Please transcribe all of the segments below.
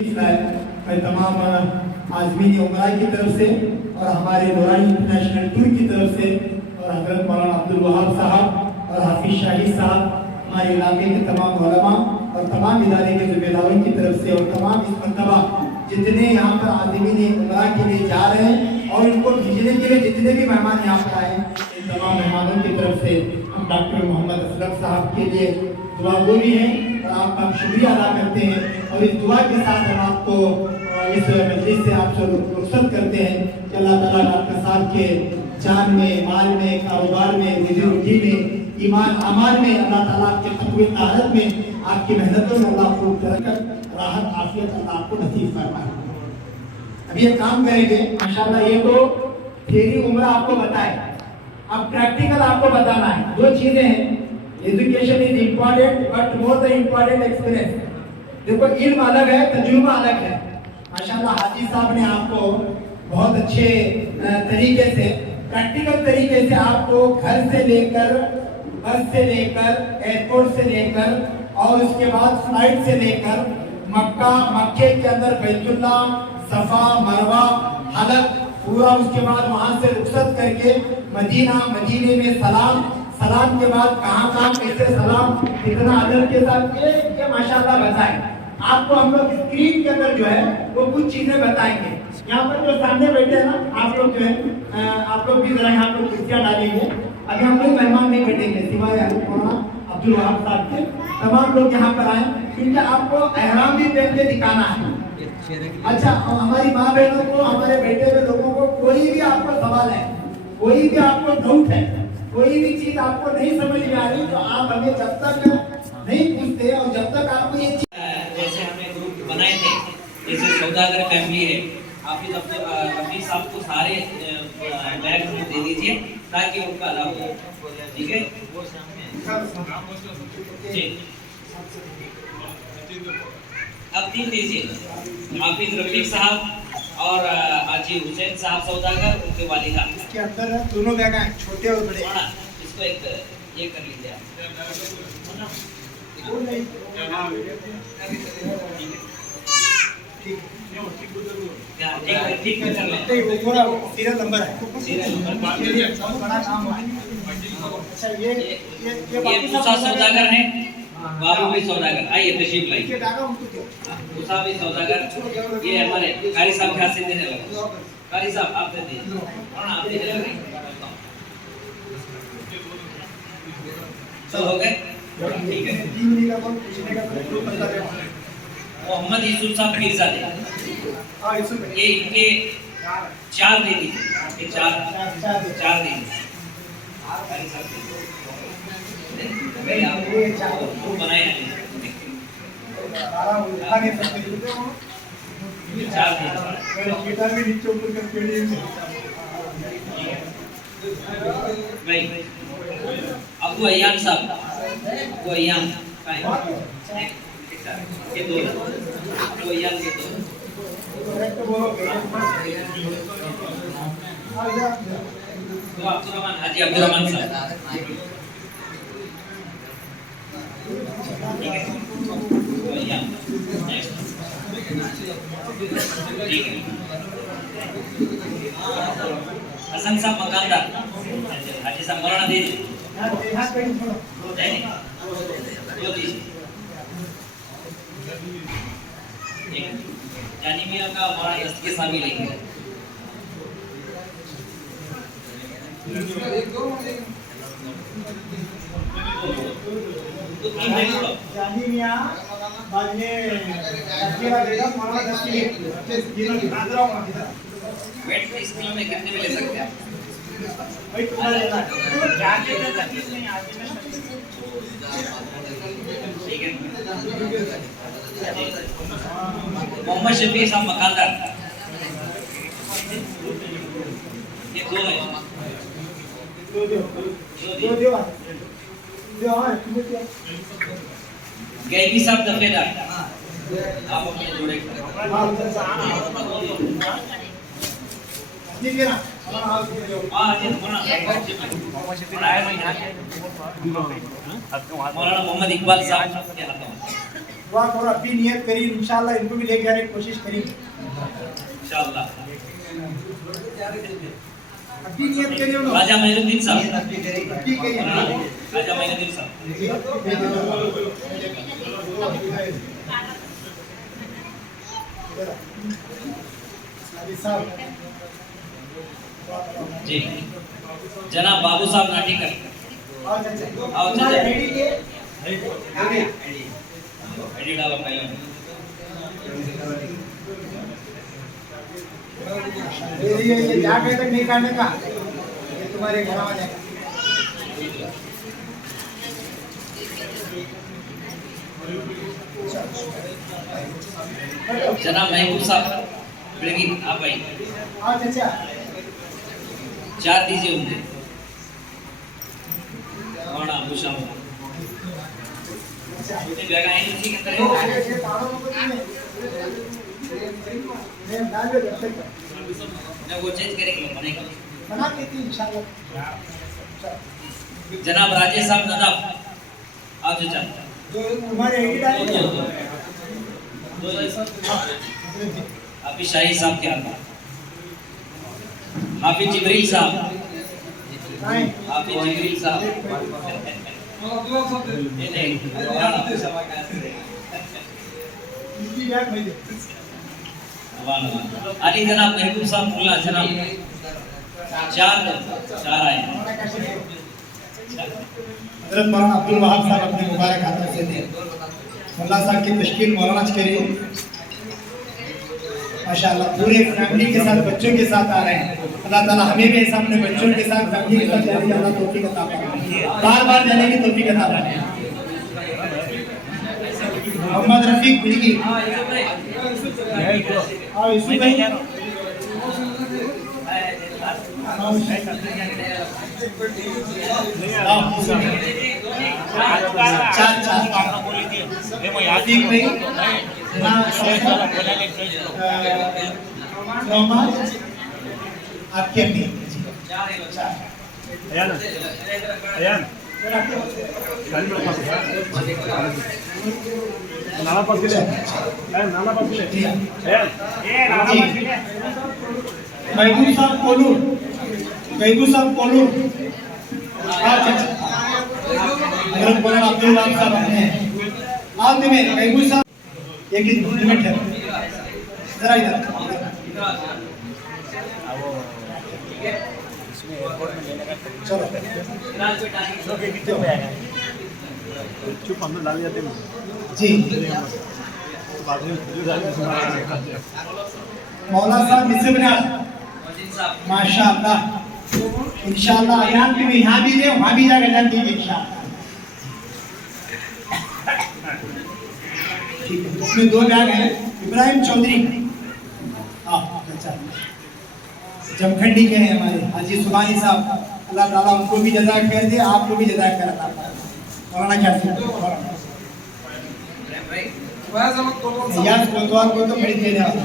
मैं तमाम आज़मीन उमरा की तरफ से और हमारे नूरानी इंटरनेशनल टूर की तरफ से और हज़रत मौलाना अब्दुल वहाब साहब और हाफिज शाही साहब, हमारे इलाके के तमाम उलमा और तमाम इदारे के ज़िम्मेदारों की तरफ से और तमाम इस मरतबा जितने यहाँ पर आज़मीन उमरा के लिए जा रहे हैं और इनको भेजने के लिए जितने भी मेहमान यहाँ पर आए, इन तमाम मेहमानों की तरफ से हम डॉक्टर मोहम्मद असलम साहब के लिए दुआ गोरी हैं और आपका शुक्रिया अदा करते हैं। और इस दुआ के साथ हम आपको इस मजलिस से आप सब रुखसत करते हैं कि अल्लाह ताला डॉक्टर साहब के जान में, माल में, कारोबार में, रोजी रोटी में, ईमान अमाल में, अल्लाह ताला आपके तक़वा ताहरत में, आपकी मेहनतों में अल्लाह खूब बरकत, राहत, आफियत अल्लाह आपको नसीब फरमाए। अभी एक काम करेंगे माशाल्लाह, ये तो थ्योरी उम्र आपको बताए, अब प्रैक्टिकल आपको बताना है। दो चीजें हैं, education is important but more the important experience. देखो इल्म अलग है, तजुर्बा अलग है। माशाल्लाह हाजी साहब ने आपको बहुत अच्छे तरीके से, प्रैक्टिकल तरीके से आपको घर से लेकर, बस से लेकर, एयरपोर्ट से लेकर और उसके बाद फ्लाइट से लेकर मक्के के अंदर बैतुल्ला, सफा, मरवा, हलक पूरा, उसके बाद वहां से रुखसत करके मदीना, मदीने में सलाम के बाद कहाँ कैसे सलाम, कितना अदब के साथ ये माशाल्लाह बताएं। आपको हम लोग स्क्रीन के अंदर जो है वो कुछ चीजें बताएंगे। यहाँ पर जो सामने बैठे हैं ना, आप लोग जो है आप लोग भी जरा यहाँ पर कुर्सियाँ डालेंगे। अभी हम लोग मेहमान नहीं बैठेंगे सिवाय अब्दुल वहाब साहब के, तमाम लोग यहाँ पर आए क्योंकि आपको एहराम भी पहन के दिखाना है। अच्छा, हमारी माँ बहनों को, हमारे बैठे हुए लोगों को कोई भी आपको सवाल है, कोई भी आपको डाउट है, कोई भी चीज आपको नहीं समझ में आ रही, तो आप हमें जब तक नहीं पूछते और जब तक आपको ये जैसे हमने ग्रुप बनाए थे, जैसे सौदागर फैमिली है, आप सबको सारे बैग दे दीजिए ताकि उनका लाभ हो। ठीक है, अब 3 दीजिए, हाफिज रफीक साहब और हाजी हुसैन साहब सौदागर, उनके वालिदा। इसके अंदर दोनों बैग हैं, छोटे और बड़े। इसको एक ये कर लीजिए आप। ठीक है, कर लेते हैं। पूरा सीरियल नंबर है, सीरियल नंबर बड़ा काम है। अच्छा, ये मूसा सौदागर है, बाबू भी सौदागर, आइए तशरीफ लाइए। मूसा भी सौदागर, ये हमारे कारी साहब के हाथ से देने लगा। कारी साहब आप दे दीजिए और आप दे दीजिए। सब हो गए, ठीक है। मोहम्मद यूसुफ साहब पीरजादे, ये इनके 4 दे दीजिए, ये 4 दे दीजिए। आपको बनाए अबू अय्याम साहब, अबू अय्याम के 2, अबू अय्याम के 2। अब्दुल हाजी अब्दुल साहब, ठीक है, ठीक है। हसन साहब मकानदार, हाजी साहब मौलाना दीजिए, 2 दीजिए। जानी मियां का हमारा दस्तगीर साहब ही लेंगे। जानी मियां बाद में अकेला बेटा हमारा दस्तगीर आंध्रा में वेट इस किलो में कितने में ले सकते हैं? भाई तुम्हारे जाके तो तकलीफ नहीं आगे में, ठीक है। मोहम्मद शफी साहब मकानदार, ये 2 है, गैबी साहब दफेदार, आप अपने जोड़े मौलाना मोहम्मद इकबाल साहब के हाथों दुआ करो, अभी नियत करी इंशाल्लाह इनको भी लेके आने की कोशिश करेंगे इंशाल्लाह। अभी नियत करिए लोग। राजा मोइनुद्दीन साहब, अभी करिए राजा मोइनुद्दीन साहब, जी जनाब बाबू साहब नाटिकर, आओ चाचा, आईडी डालो पहले। ये जाके तक नहीं काटने का, ये तुम्हारे घर वाले जनाब महबूब साहब बिड़गी, आप आइए। हाँ चाचा, 4 दीजिए उनके। कौन आप शाम ये जगह है इसी के अंदर है। मैं वो चेंज करेंगे, बनेगा बना देती इंशाल्लाह। जनाब राजेश साहब नदाफ, आओ चाचा। तुम्हारे आईडी डालिए। हाफिज शाही साहब के हाथ, हाफिज जिब्रील साहब, हाफिज जिब्रील साहब, ये नहीं अली जनाब महबूब साहब मुल्ला जनाब, 4 आए। हजरत मौलाना अब्दुल वहाब साहब अपने मुबारक हाथों से थे। मुल्ला साहब की तशकील मौलाना करिए माशाअल्लाह, पूरे फैमिली के साथ बच्चों के साथ आ रहे हैं। अल्लाह ताला हमें भी ऐसा अपने बच्चों के साथ फैमिली के साथ जाने की अल्लाह तौफीक अता फरमाए, बार-बार जाने की तौफीक अता फरमाए। मोहम्मद रफीक बिड़गी, और इसी भाई आपके भी महबूब साहब कोलूर, महबूब साहब कोलूर, हजरत मौलाना अब्दुल वहाब साहब अपने आप में महबूब साहब एक मिनट है जरा इधर चलो चुप हम डाल जाते हैं जी। मौला साहब मिस्र बना माशाअल्लाह, इंशाअल्लाह अयान भी यहाँ भी दे, वहाँ भी जाकर जान दीजिए इंशाअल्लाह। ठीक है, इसमें 2 बैग हैं। इब्राहिम चौधरी, अच्छा जमखंडी के हैं हमारे हाजी सुबानी साहब, अल्लाह ताला उनको भी जज़ा खैर दे, आपको भी जज़ा खैर अता फरमाए। मौलाना क्या यार कोतवाल को तो खड़ी देने वाला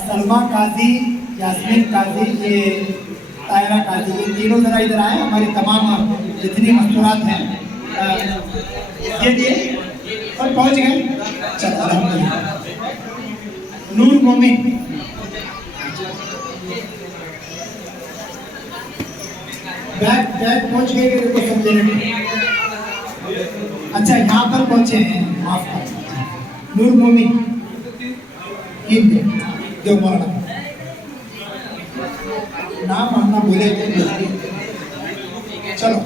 सलमा काजी, यास्मीन काजी, ये तायरा काजी, ये तीनों जरा इधर आए। हमारी तमाम जितनी मस्तूरात हैं ये दिए और पहुंच गए। चलो अल्हम्दुलिल्लाह। नूर मोमिन, बैग पहुंच गए, देखो सब देने में। अच्छा यहाँ पर पहुंचे हैं, माफ कर। नूर मोमिन जो मौलाना नाम हमना बोले चलो।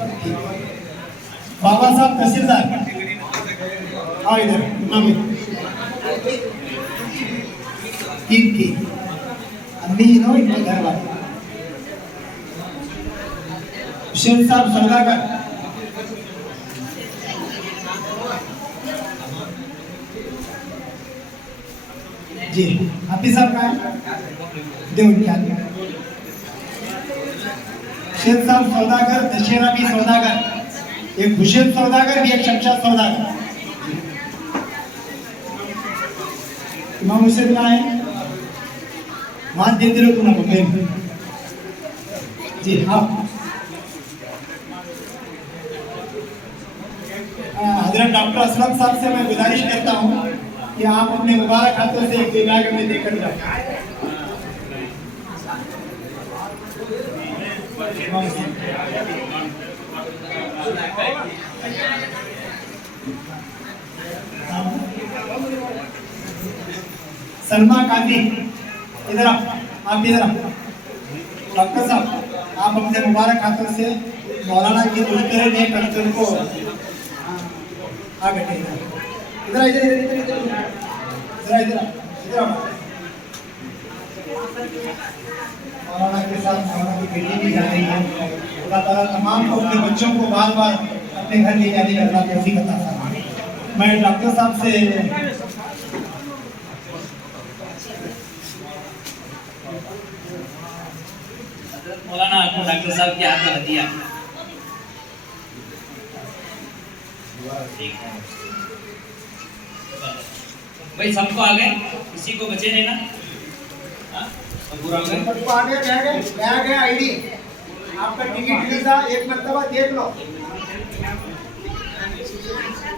बाबा साहब तहसीलदार, आओ इधर। नाम तीन की अम्मी नो इनके घर वाले। हुसैन साहब सौदागर, जी हाफिज साहब कहाँ है? देवटी आगे शेख साहब सौदागर, दशहरा भी सौदागर, एक हुसैन सौदागर भी, एक शमशाद सौदागर। इमाम हुसैन कहाँ है? वहां दे दे तुम जी हाँ। हजरत डॉक्टर असलम साहब से मैं गुजारिश करता हूँ कि आप अपने मुबारक हाथों से एक विभाग में देकर जाओ। सलमा काजी इधर आप इधर डॉक्टर साहब आप अपने मुबारक हाथों से मौलाना की दुश्मन ने कंचन को आ बैठे इधर इधर इधर इधर इधर इधर इधर मौलाना के साथ मौलाना की बेटी भी जा रही है। अल्लाह ताला तमाम को अपने बच्चों को बार बार अपने घर ले जाने का अल्लाह तौफीक अता फरमाए। मैं डॉक्टर साहब से मौलाना आपको डॉक्टर साहब के हाथ में दिया। भाई सबको आ गए, किसी को बचे नहीं ना? पूरा हो गया? सबको आ गया, बैग है, आईडी, आपका टिकट वीजा एक मर्तबा देख लो।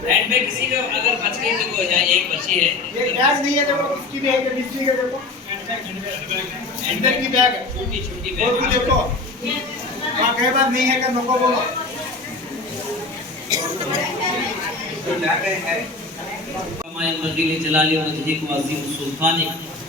एंड में किसी को अगर बच गई तो हो जाए, एक बची है। ये बैग नहीं है, देखो किसकी बैग है, किसकी है, देखो अंदर की बैग है, छोटी छोटी वो भी देखो। वहाँ कई बार नहीं है कि नको बोलो।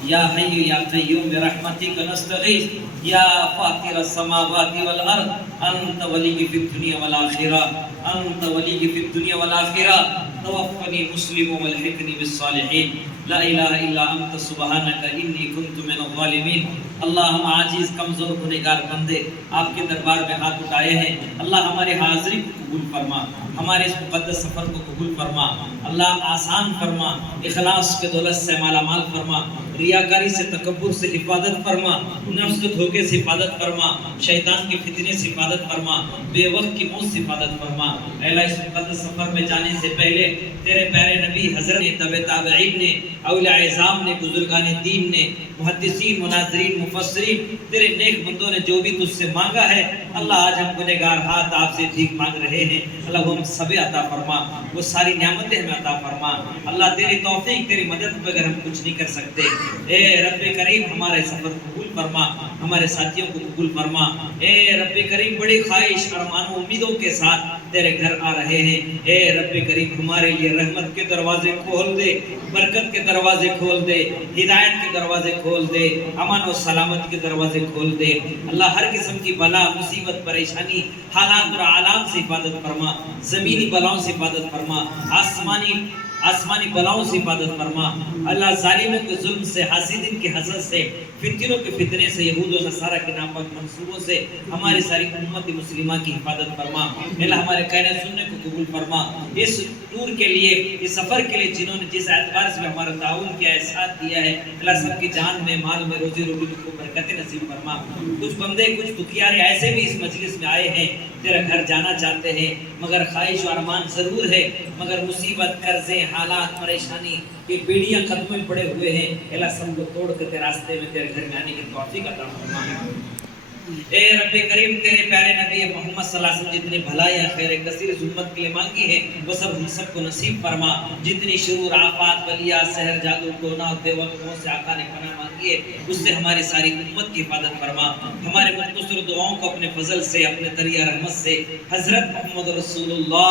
या हय्यु या क़य्यूम बिरहमतिका नस्तगीस या फातिर अस्समावाति वल अर्द अंत वली फिद दुनिया वल आखिरह अंत वली फिद दुनिया वल आखिरह तवफ़्फ़नी मुस्लिम वल्हिक़नी बिस्सालिहीन ला इलाहा इल्ला अंत सुब्हानका इन्नी कुन्तु मिनज़ ज़ालिमीन। अल्लाह हम आजीज़ कमज़ोर गुनहगार बंदे आपके दरबार में हाथ उठाए हैं। अल्लाह हमारे हाज़िरी को कबूल फरमा, हमारे इस मुक़द्दस सफ़र को कबूल फरमा। अल्लाह आसान फरमा, इखलास के दौलत से मालामाल फरमा, रियाकारी से तकब्बुर से हिफाजत फरमा, नफ्स के धोखे से हिफाजत फरमा, शैतान के फितने से हिफाजत फरमा, बेवक्त की मौत से हिफाजत फरमा। अल्लाह इस मुक़द्दस सफ़र में जाने से पहले तेरे प्यारे नबी हज़रत ने, तबे ताबईन ने, औलिया इज़ाम ने, बुजुर्गान दीन ने, मुहद्दिसीन, मुनाज़रीन, मुफस्सिरीन, तेरे नेक बंदों ने जो भी तुझसे मांगा है अल्लाह आज हम गुनहगार हाथ आपसे भीख मांग रहे हैं। अल्लाह वो हम सब अता फरमा, वो सारी नेमतें हमें अता फरमा। अल्लाह तेरी तौफीक, तेरी मदद बगैर हम कुछ नहीं कर सकते। ए रब्बे करीम हमारे सफ़र कबूल फरमा, हमारे साथियों को कबूल फरमा। ए रब्बे करीम बड़ी ख्वाहिश अरमान उम्मीदों के साथ तेरे घर आ रहे हैं। ए रब्बे करीम हमारे लिए रहमत के दरवाजे खोल दे, बरकत के दरवाजे खोल दे, हिदायत के दरवाजे खोल दे, अमन और सलामत के दरवाजे खोल दे। अल्लाह हर किस्म की बला, मुसीबत, परेशानी, हालात और आलाम से हिफाजत फरमा, ज़मीनी बलाओं से हिफाजत फरमा, आसमानी बलाओं से हिफाजत फरमा। अल्लाह जालिमों के जुल्म से, हासिदीन के हसद से, फितनों के फितने से, यहूद और नसारा के नापाक मंसूबों से हमारी सारी उम्मत मुस्लिमा की हिफाजत फरमा। अल्लाह हमारे कहने सुनने को कबूल फरमा। इस टूर के लिए, इस सफ़र के लिए जिन्होंने जिस एतबार से हमारा ताउन किया है, साथ दिया है, अल्लाह सबकी जान में, माल में, रोजी रोटी को बरकत नसीब फरमा। कुछ बंदे, कुछ दुखियारे ऐसे भी इस मजलिस में आए हैं, तेरा घर जाना चाहते हैं मगर ख्वाहिश और अरमान ज़रूर है, मगर मुसीबत, कर्जे, हालात, परेशानी ये बेड़ियां खत्म में पड़े हुए हैं। अल्लाह सबको तोड़ के तेरे रास्ते में, तेरे घर में आने की तौफीक अता फरमा। ए रब्बे करीम तेरे प्यारे नबी मोहम्मद सल्लल्लाहु अलैहि वसल्लम जितनी भलाई खैर कसीर उम्मत के लिए मांगी है वो सब हम सबको नसीब फरमा। जितनी शुरूर, आफात, बलिया, सहर, जादू, टोना, बेवकूफ़ों से आका ने पनाह मांगी है उससे हमारी सारी उम्मत की हिफाजत फरमा। हमारे मुख्तसर दुआओं को अपने फजल से, अपने दरिया रहमत से हज़रत मोहम्मद रसूलुल्लाह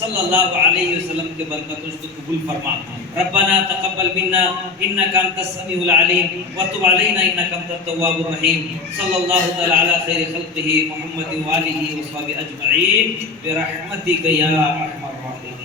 सल्लल्लाहु अलैहि वसल्लम के बरकतों से कबूल फरमा। रब्बना तक़ब्बल मिन्ना इन्नका अंतस समीउल अलीम व तुब अलैना इन्नका अंतत तव्वाबुर रहीम। सल्लल्लाहु तआला अला खैरि खल्क़िही मुहम्मद व आलिहि व सहबिही अजमईन बिरहमतिका या अरहमर राहिमीन।